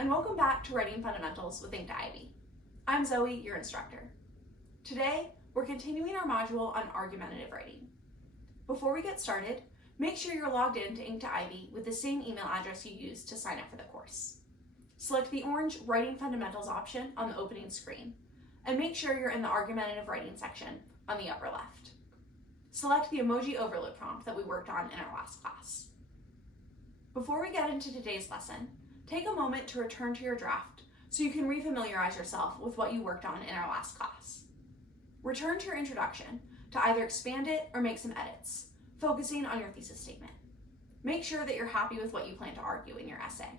and welcome back to Writing Fundamentals with Ivy. I'm Zoe, your instructor. Today, we're continuing our module on argumentative writing. Before we get started, make sure you're logged in to Ivy with the same email address you used to sign up for the course. Select the orange Writing Fundamentals option on the opening screen, and make sure you're in the argumentative writing section on the upper left. Select the emoji overload prompt that we worked on in our last class. Before we get into today's lesson, take a moment to return to your draft so you can refamiliarize yourself with what you worked on in our last class. Return to your introduction to either expand it or make some edits, focusing on your thesis statement. Make sure that you're happy with what you plan to argue in your essay.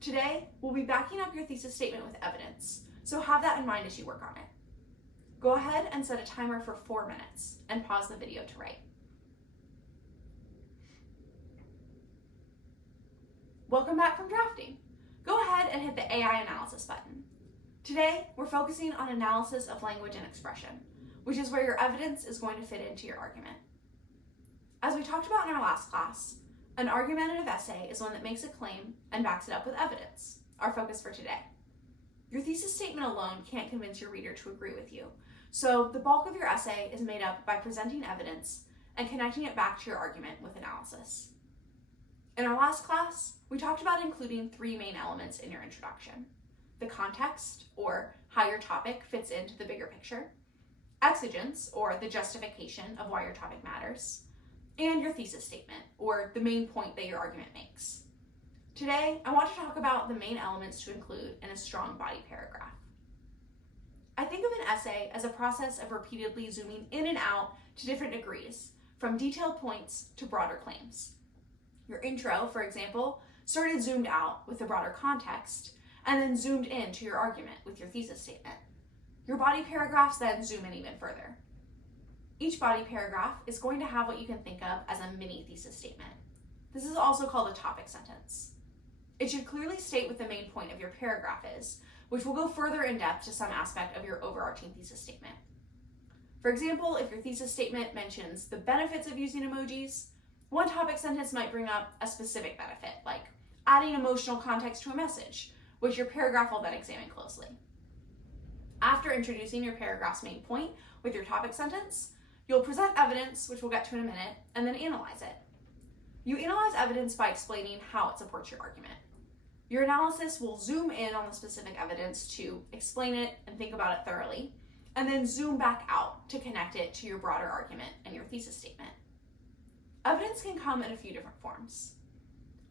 Today, we'll be backing up your thesis statement with evidence, so have that in mind as you work on it. Go ahead and set a timer for 4 minutes and pause the video to write. Welcome back from drafting. Go ahead and hit the AI analysis button. Today, we're focusing on analysis of language and expression, which is where your evidence is going to fit into your argument. As we talked about in our last class, an argumentative essay is one that makes a claim and backs it up with evidence, our focus for today. Your thesis statement alone can't convince your reader to agree with you, so the bulk of your essay is made up by presenting evidence and connecting it back to your argument with analysis. In our last class, we talked about including 3 main elements in your introduction: the context, or how your topic fits into the bigger picture; exigence, or the justification of why your topic matters; and your thesis statement, or the main point that your argument makes. Today, I want to talk about the main elements to include in a strong body paragraph. I think of an essay as a process of repeatedly zooming in and out to different degrees, from detailed points to broader claims. Your intro, for example, started zoomed out with the broader context, and then zoomed in to your argument with your thesis statement. Your body paragraphs then zoom in even further. Each body paragraph is going to have what you can think of as a mini thesis statement. This is also called a topic sentence. It should clearly state what the main point of your paragraph is, which will go further in depth to some aspect of your overarching thesis statement. For example, if your thesis statement mentions the benefits of using emojis, one topic sentence might bring up a specific benefit, like adding emotional context to a message, which your paragraph will then examine closely. After introducing your paragraph's main point with your topic sentence, you'll present evidence, which we'll get to in a minute, and then analyze it. You analyze evidence by explaining how it supports your argument. Your analysis will zoom in on the specific evidence to explain it and think about it thoroughly, and then zoom back out to connect it to your broader argument and your thesis statement. Evidence can come in a few different forms.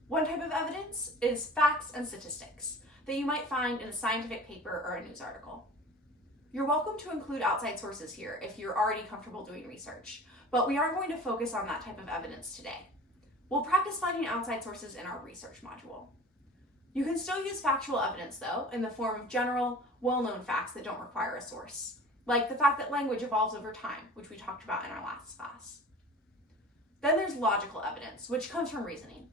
One type of evidence is facts and statistics that you might find in a scientific paper or a news article. You're welcome to include outside sources here if you're already comfortable doing research, but we aren't going to focus on that type of evidence today. We'll practice finding outside sources in our research module. You can still use factual evidence, though, in the form of general, well-known facts that don't require a source, like the fact that language evolves over time, which we talked about in our last class. Then there's logical evidence, which comes from reasoning.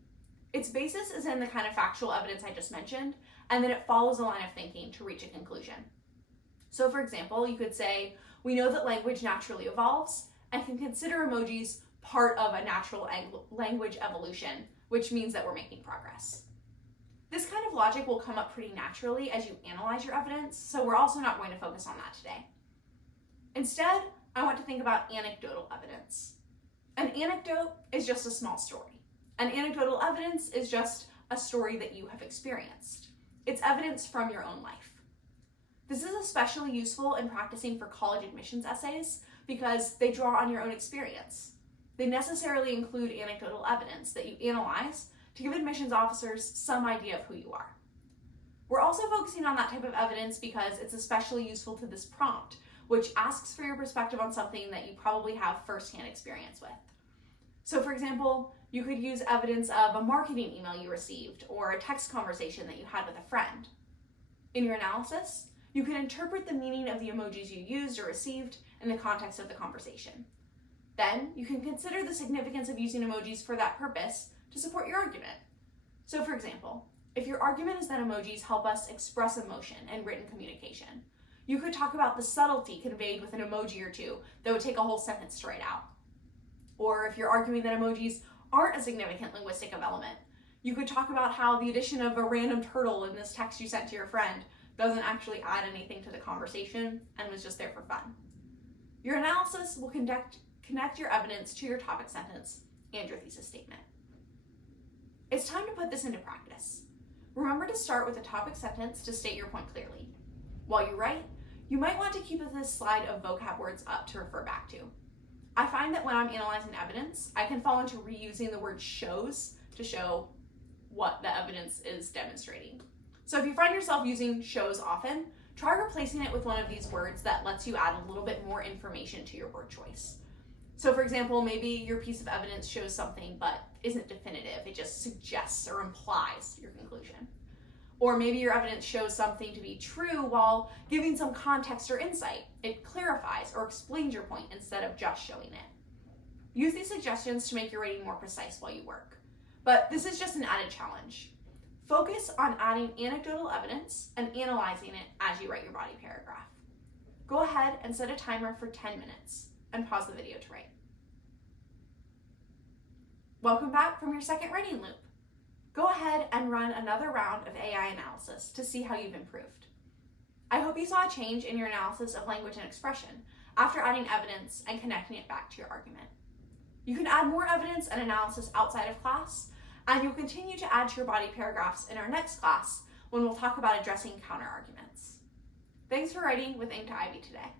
Its basis is in the kind of factual evidence I just mentioned, and then it follows a line of thinking to reach a conclusion. So for example, you could say, we know that language naturally evolves and can consider emojis part of a natural language evolution, which means that we're making progress. This kind of logic will come up pretty naturally as you analyze your evidence, so we're also not going to focus on that today. Instead, I want to think about anecdotal evidence. An anecdote is just a small story. An anecdotal evidence is just a story that you have experienced. It's evidence from your own life. This is especially useful in practicing for college admissions essays because they draw on your own experience. They necessarily include anecdotal evidence that you analyze to give admissions officers some idea of who you are. We're also focusing on that type of evidence because it's especially useful to this prompt, which asks for your perspective on something that you probably have firsthand experience with. So for example, you could use evidence of a marketing email you received or a text conversation that you had with a friend. In your analysis, you can interpret the meaning of the emojis you used or received in the context of the conversation. Then you can consider the significance of using emojis for that purpose to support your argument. So for example, if your argument is that emojis help us express emotion in written communication, you could talk about the subtlety conveyed with an emoji or two that would take a whole sentence to write out. Or if you're arguing that emojis aren't a significant linguistic element, You could talk about how the addition of a random turtle in this text you sent to your friend doesn't actually add anything to the conversation and was just there for fun. Your analysis will connect your evidence to your topic sentence and your thesis statement. It's time to put this into practice. Remember to start with a topic sentence to state your point clearly. While you write, you might want to keep this slide of vocab words up to refer back to. I find that when I'm analyzing evidence, I can fall into reusing the word shows to show what the evidence is demonstrating. So if you find yourself using shows often, try replacing it with one of these words that lets you add a little bit more information to your word choice. So for example, maybe your piece of evidence shows something but isn't definitive. It just suggests or implies your conclusion. Or maybe your evidence shows something to be true while giving some context or insight. It clarifies or explains your point instead of just showing it. Use these suggestions to make your writing more precise while you work. But this is just an added challenge. Focus on adding anecdotal evidence and analyzing it as you write your body paragraph. Go ahead and set a timer for 10 minutes and pause the video to write. Welcome back from your second writing loop. Go ahead and run another round of AI analysis to see how you've improved. I hope you saw a change in your analysis of language and expression after adding evidence and connecting it back to your argument. You can add more evidence and analysis outside of class, and you'll continue to add to your body paragraphs in our next class when we'll talk about addressing counterarguments. Thanks for writing with Ink to Ivy today.